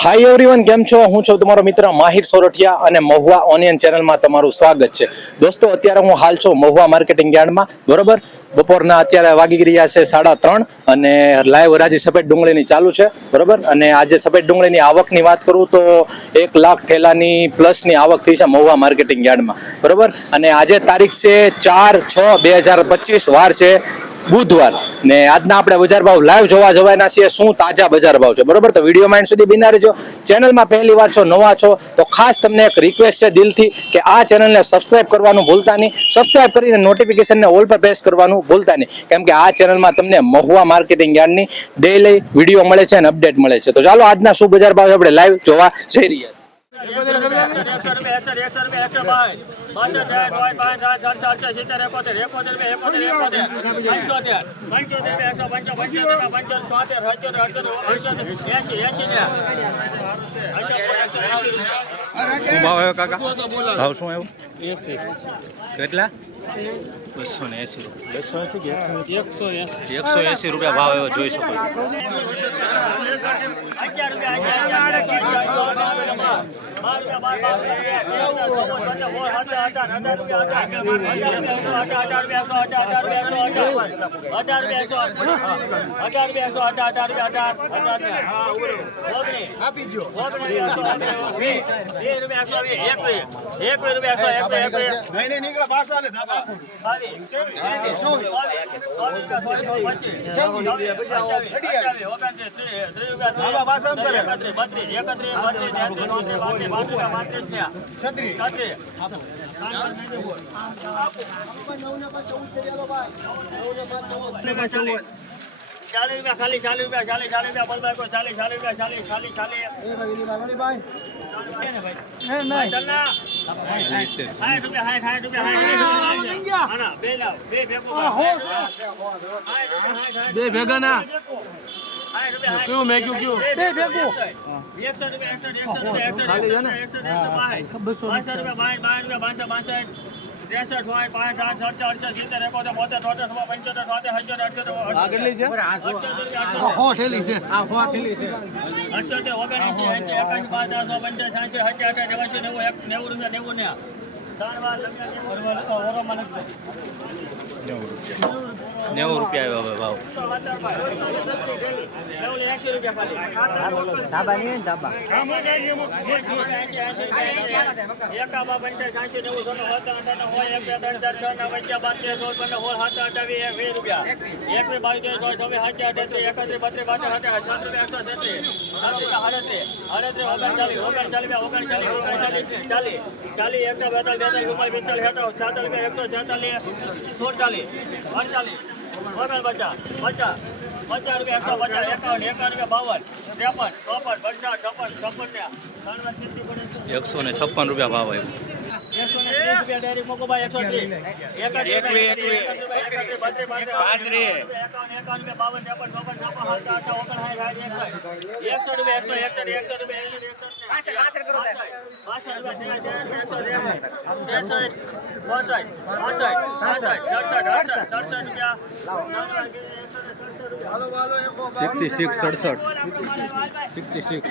Hi everyone કેમ છો? હું છું તમારો મિત્ર માહિર સોરઠિયા અને મહુવા ઓનિયન ચેનલમાં તમારું સ્વાગત છે. દોસ્તો, અત્યારે હું હાલ છું મહુવા માર્કેટિંગ યાર્ડમાં, બરોબર? બપોરના અત્યારે વાગી રહ્યા છે સાડા ત્રણ અને લાઈવ રાજી સફેદ ડુંગળીની ચાલુ છે, બરોબર? અને આજે સફેદ ડુંગળીની આવકની વાત કરું તો એક લાખ ઠેલાની પ્લસની આવક થઈ છે મહુવા માર્કેટિંગ યાર્ડમાં, બરોબર? અને આજે તારીખ છે ચાર છ બે હજાર પચીસ, વાર છે બુધવાર. ને આજના આપણે બજાર ભાવ લાઈવ જોવા જવાના છીએ. શું તાજા બજાર ભાવ છે? બરોબર? તો વીડિયો માઇન્ડ સુધી બિના રહેજો. ચેનલમાં પહેલી વાર છો, નવા છો, તો ખાસ તમને એક રિક્વેસ્ટ છે દિલથી કે આ ચેનલને સબસ્ક્રાઇબ કરવાનું ભૂલતા નહીં. સબસ્ક્રાઇબ કરીને નોટિફિકેશનને ઓલ પર પ્રેસ કરવાનું ભૂલતા નહીં. કેમ કે આ ચેનલમાં તમને મહુવા માર્કેટિંગ યાર્ડની ડેઈલી વીડિયો મળે છે અને અપડેટ મળે છે. તો ચાલો, આજના શું બજાર ભાવ આપણે લાઈવ જોવા જઈ રહ્યા છીએ. એકસો એકસો એકસો એકસો એસી એસી ભાવ કાકા ભાવ શું આવ્યો કેટલા બસો ને એસી એકસો એસી રૂપિયા ભાવ એવો જોઈ શકો છો અગિયાર રૂપિયા ચાલીસ રૂપિયા ખાલી ચાલીસ રૂપિયા ચાલીસ ચાલીસ રૂપિયા બોલ ભાઈ ચાલીસ ચાલીસ રૂપિયા ચાલીસ ચાલીસ ચાલીસ સાઠ રૂપિયા સાઠ સાઠ રૂપિયા હા ના બે બે ભેગું બે ભેગા ના કયું મેં કયું કયું? બે ભેગું એકસો રૂપિયા એકસો એકસો રૂપિયા એકસો એકસો એકસો એકસો બાસઠ બાસઠ રૂપિયા બાસઠ બાસઠ રૂપિયા બાસઠ બાસઠ. ત્રેસઠ હોય પાંચ આઠ સડસઠ અડસઠ સિત્તેર એકોતેર બોતેર તોતેર સોળ પંચોતેર તોતેર અઠ્યોતેર ઓગણએંસી એંસી એકાસી પાંચ પંચાસ સાંસી નેવું રૂપિયા નેવું ને નેવું રૂપિયા આવ્યો હવે ભાવ એસી રૂપિયા ખાલી એકાબા પંચાસ સાંસી નેવું સોનું સત્તર અઠાણું હોય એક બે ત્રણ ચાર છ સોળ પંદર સોળ સાત વીસ રૂપિયા એકવીસ બાવીસ ત્રેવીસ ચોવીસ ચોવીસ સાત અઠત્રીસ એકત્રીસ બત્રીસ પાંત્રીસ સાત સાત રૂપિયા એકસો છત્રીસ સાત રૂપિયા આડત્રીસ આડત્રીસ ઓગણચાલીસ ઓગણચાલીસ ઓગણચાલીસ ઓગણચાલીસ ચાલીસ ચાલીસ એકસો બેતાલીસ બેતાલીસ રૂપિયા પિસ્તાલીસ હેઠળ રૂપિયા એકસો છેતાલીસ સુડતાલીસ અડતાલીસ ઓગણ પચાસ પચાસ. પચાસ રૂપિયા એકસો પચાસ એકાવન એકાવન રૂપિયા બાવન ત્રેપન ચોપન પચાસ છપ્પન છપ્પન? એકસો ને છપ્પન રૂપિયા ભાવ આવ્યો સિક્સટી સિક્સ સડસઠ સિક્સટી સિક્સ.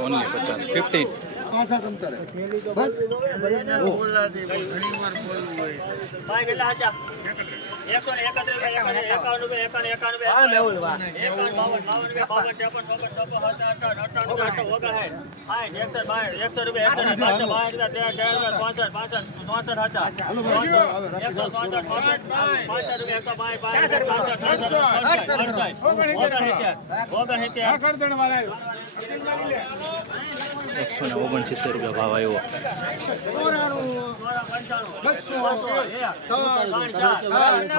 ઓનલી પચાસ ફિફ્ટીન ભાઈ કેટલા હતા? એકસો ને એકત્રીસ રૂપિયા, એકસો ને ઓગણસિત્તેર, રૂપિયા ભાવ આવ્યો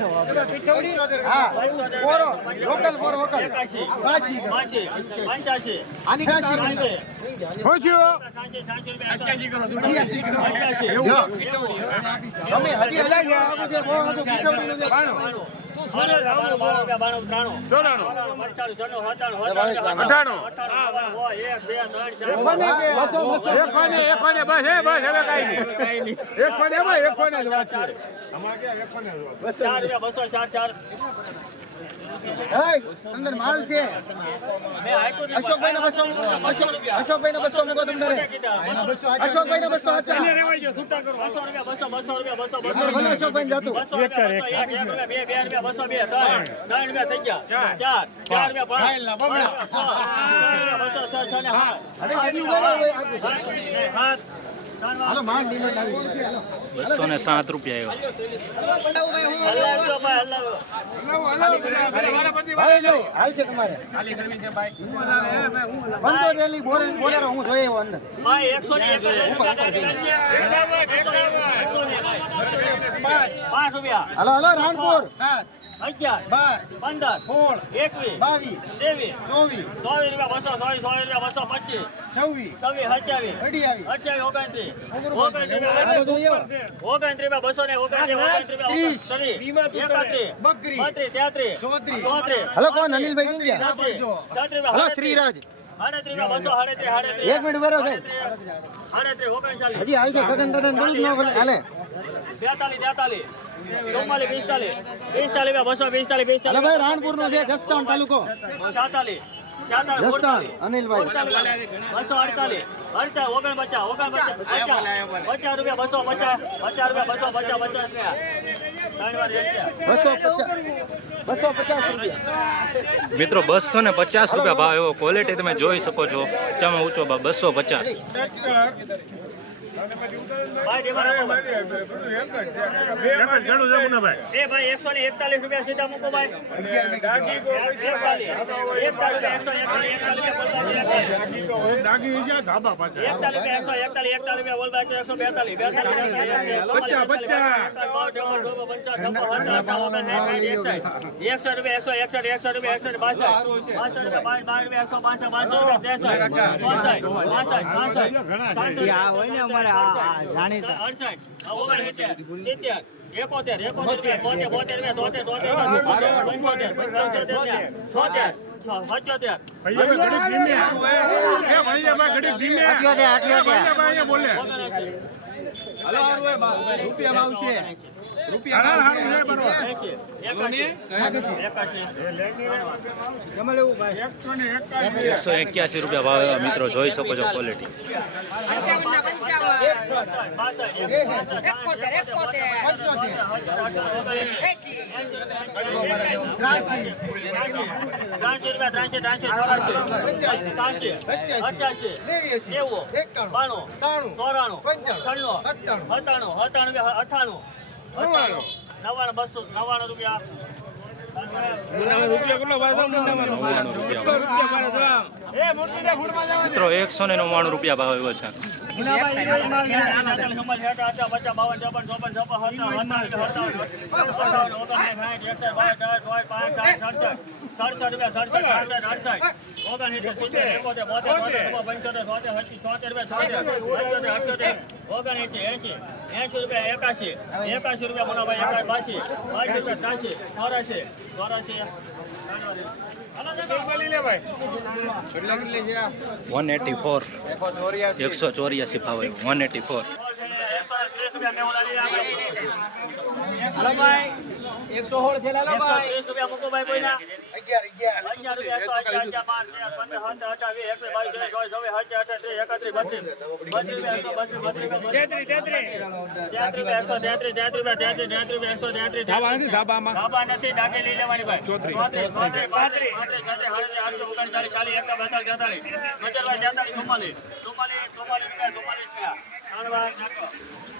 ને સત્યાવીસ રૂપિયા ભાવ આવ્યો એકાશી બાસી પંચ્યાસી આની કાશી છે છે એક ચાર રૂપિયા બસો ચાર ચાર એય, અંદર માલ છે. અશોકભાઈ ને બસો અશોકભાઈ ને બસો મૂકો તમને અશોકભાઈ ને બસો હતા અશોકભાઈ ને બસો બે ત્રણ. ત્રણ રૂપિયા થઈ ગયા. ચાર. ચાર. રૂપિયા બસો છ છ ને સાત બસો ને સાત રૂપિયા આવ્યો. હાલો હાલો રાણપુર. અગિયાર બાર પંદર સોળ એકવીસ બાવીસ ત્રેવીસ ચોવીસ ચોવીસ રૂપિયા બસો ચોવીસ ચોવીસ રૂપિયા બસો પચીસ છવ્વીસ છવ્વીસ સત્યાવીસ અઢીયાવીસ અઠ્યાવીસ ઓગણત્રીસ ઓગણત્રીસ. ઓગણત્રીસ બધું એવો. ઓગણત્રીસ રૂપિયા બસો ને ઓગણત્રીસ ઓગણત્રીસ ત્રીસ. ત્રીસ એકત્રીસ બત્રીસ તેત્રીસ ચોત્રીસ. ચોત્રીસ હાલો કોણ અનિલભાઈ હાલો શ્રીરાજ એક મિનિટ ઊભા રહો સાહેબ. હજી હાલ છે સગન દાદા બોલું ન બોલે? હાલે. બેતાલીસ તેતાલીસ ચુમ્માલીસ પિસ્તાલીસ. પિસ્તાલીસ રૂપિયા બસો પિસ્તાલીસ પિસ્તાલીસ. ભાઈ રાણપુર નો છે જસદણ તાલુકો. સાતાલીસ જસદણ અનિલભાઈ બસો અડતાલીસ. અડતા ઓગણ પચાસ ઓગણ પચાસ. પચાસ રૂપિયા બસો પચાસ પચાસ રૂપિયા બસો પચાસ પચાસ રૂપિયા. ત્રણ વાર બસો પચાસ. મિત્રો બસો ને પચાસ રૂપિયા ભાવ એવો ક્વોલિટી તમે જોઈ શકો છો. ચામાં ઊંચો ભાવ બસો પચાસ. એ ભાઈ એકસો ને એકતાલીસ રૂપિયા સીધા મૂકો ભાઈ એકતાલીસ. એકતાલીસ રૂપિયા, એકસો રૂપિયા એકસો રૂપિયા એકસો રૂપિયા એકસો એકસઠ એકસઠ રૂપિયા એકસઠ બાસઠ બાસઠ રૂપિયા બાર રૂપિયા એકસો બાસઠ બાસઠ રૂપિયા ત્રેસઠ પાસઠ પાસઠ એકસો એક્યાસી રૂપિયા ભાવ મિત્રો જોઈ શકો છો ક્વોલિટી અઠાણું નવ્વાણું બસો નવ્વાણું રૂપિયા મિત્રો એકસો ને નવ્વાણું રૂપિયા ભાવ એવો છે. એકાશી એકાશી રૂપિયા મોનાભાઈ એકાશી બાસી બાસી ત્રાસી ચોરાશી ચોરાશી વન એટી ફોર. એકસો ચોર્યાસી ભાવ વન એટી ફોર. એકસો સોળ થયેલા ભાઈ રૂપિયા મૂકો ભાઈ કોઈના અગિયાર અગિયાર રૂપિયા એકસો પાંચ અઢાર વીસ એકવીસ બાવીસ ત્રેવીસ ચોવીસ છવ્વીસ સત્યાવીસ અઠ્યાવીસ એકત્રીસ બત્રીસ બત્રીસ રૂપિયા એકસો બત્રીસ બત્રીસ રૂપિયા તેત્રીસ તેત્રીસ રૂપિયા એકસો તેત્રીસ તેત્રીસ એકસો તેત્રીસ ધાબા નથી દાંડી લઈ લેવાની ભાઈ ચોત્રીસ ચોત્રીસ પાંત્રીસ પાંત્રીસ છત્રીસ સાડત્રીસ આઠસો ઓગણચાલીસ ચાલીસ એકસો બેતાલીસ તેતાલીસ પંચાવન તેતાલીસ ચુમ્માલીસ ચુમ્માલીસ ચુમ્માલીસ રૂપિયા ચુમ્માલીસ રૂપિયા.